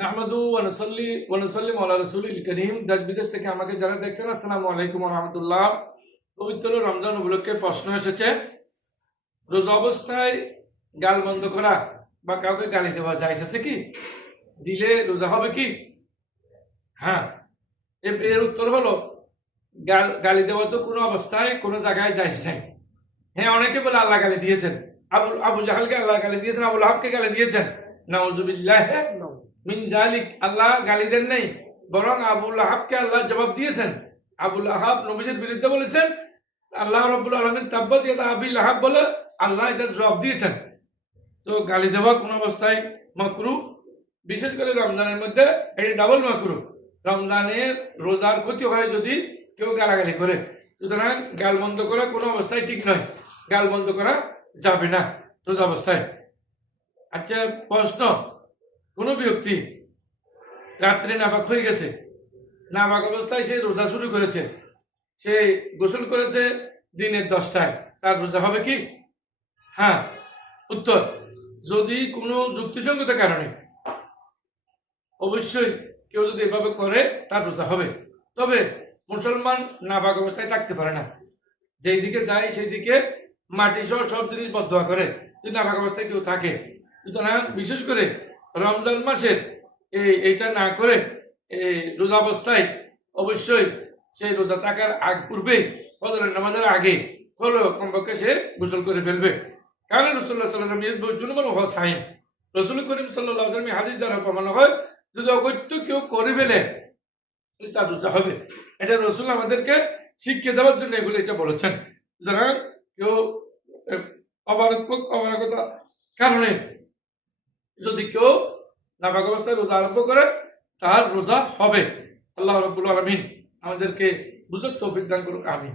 নাহমাদু ওয়া নুসাল্লিমু আলা রাসূলিল কারীম। দেশ বিদেশ থেকে আমাকে যারা দেখছেন, আসসালামু আলাইকুম ওয়া রাহমাতুল্লাহ। পবিত্র রমজান উপলক্ষে প্রশ্ন এসেছে, রোজা অবস্থায় গাল বন্ধ করা বা কাউকে গালি দেওয়া জায়েজ আছে কি? দিলে রোজা হবে কি? হ্যাঁ, এর উত্তর হলো গালি দেওয়া তো কোনো অবস্থায় কোনো জায়গায় জায়েজ নাই। হ্যাঁ, অনেকে বলে আল্লাহ গালি দিয়েছেন, আবু জাহালকে আল্লাহ গালি দিয়েছেন, আবুল আহাবকে গালি দিয়েছেন। নাউযুবিল্লাহ মিন জালিক, আল্লাহ গালি দেন নাই, বরং আবুল আহাবকে আল্লাহ জবাব দিয়েছেন। আবুল আহাব নবীজির বিরুদ্ধে বলেছেন, আল্লাহ রাব্বুল আলামিন তাব্বাত ইয়াদা আবি লাহাব বলে আল্লাহ এটা জবাব দিয়েছেন। তো গালি দেওয়া কোন অবস্থায় মাকরুহ, বিশেষ করে রমজানের মধ্যে এটা ডাবল মাকরুহ। রমজানের রোজার ক্ষতি হয় যদি কেউ গালাগালি করে, সুতরাং গাল বন্ধ করা কোনো অবস্থায় ঠিক নয়, গাল বন্ধ করা যাবে না রোজা অবস্থায়। আচ্ছা, প্রশ্ন, কোনো ব্যক্তি রাত্রে নাপাক হয়ে গেছে, নাপাক অবস্থায় সে রোজা শুরু করেছে, সে গোসল করেছে দিনের 10টায়, তার রোজা হবে কি? হ্যাঁ। উত্তর, যদি কোনো যুক্তিসঙ্গত কারণে, অবশ্যই কেউ যদি এভাবে করে তার রোজা হবে। তবে মুসলমান নাপাক অবস্থায় থাকতে পারে না, যেই দিকে যায় সেই দিকে মাটি সহ সব জিনিস বদদোয়া করে যদি নাপাক অবস্থায় কেউ থাকে। সুতরাং বিশেষ করে রমজান মাসের এইটা না করে এই রোজা অবস্থায় অবশ্যই সেই রোজা থাকার পূর্বেই ফজরের নামাজের আগে হলেও কমপক্ষে সে গোসল করে ফেলবে। কারণ রাসূলুল্লাহ সাল্লাল্লাহু আলাইহি ওয়াসাল্লাম রাসূল করিম সাল্লাল্লাহু আলাইহি ওয়াসাল্লাম হাদিস দ্বারা প্রমাণ হয়, যদি অগত্য কেউ করে ফেলে তার রোজা হবে। এটা রাসূল আমাদেরকে শিক্ষা দেওয়ার জন্য এগুলো এটা বলেছেন। সুতরাং কেউ অপারগতা কারণে যদি কেউ নাপাক অবস্থায় রোজা আরম্ভ করে তার রোজা হবে। আল্লাহ রাব্বুল আলামিন আমাদেরকে বুঝার তৌফিক দান করুক, আমিন।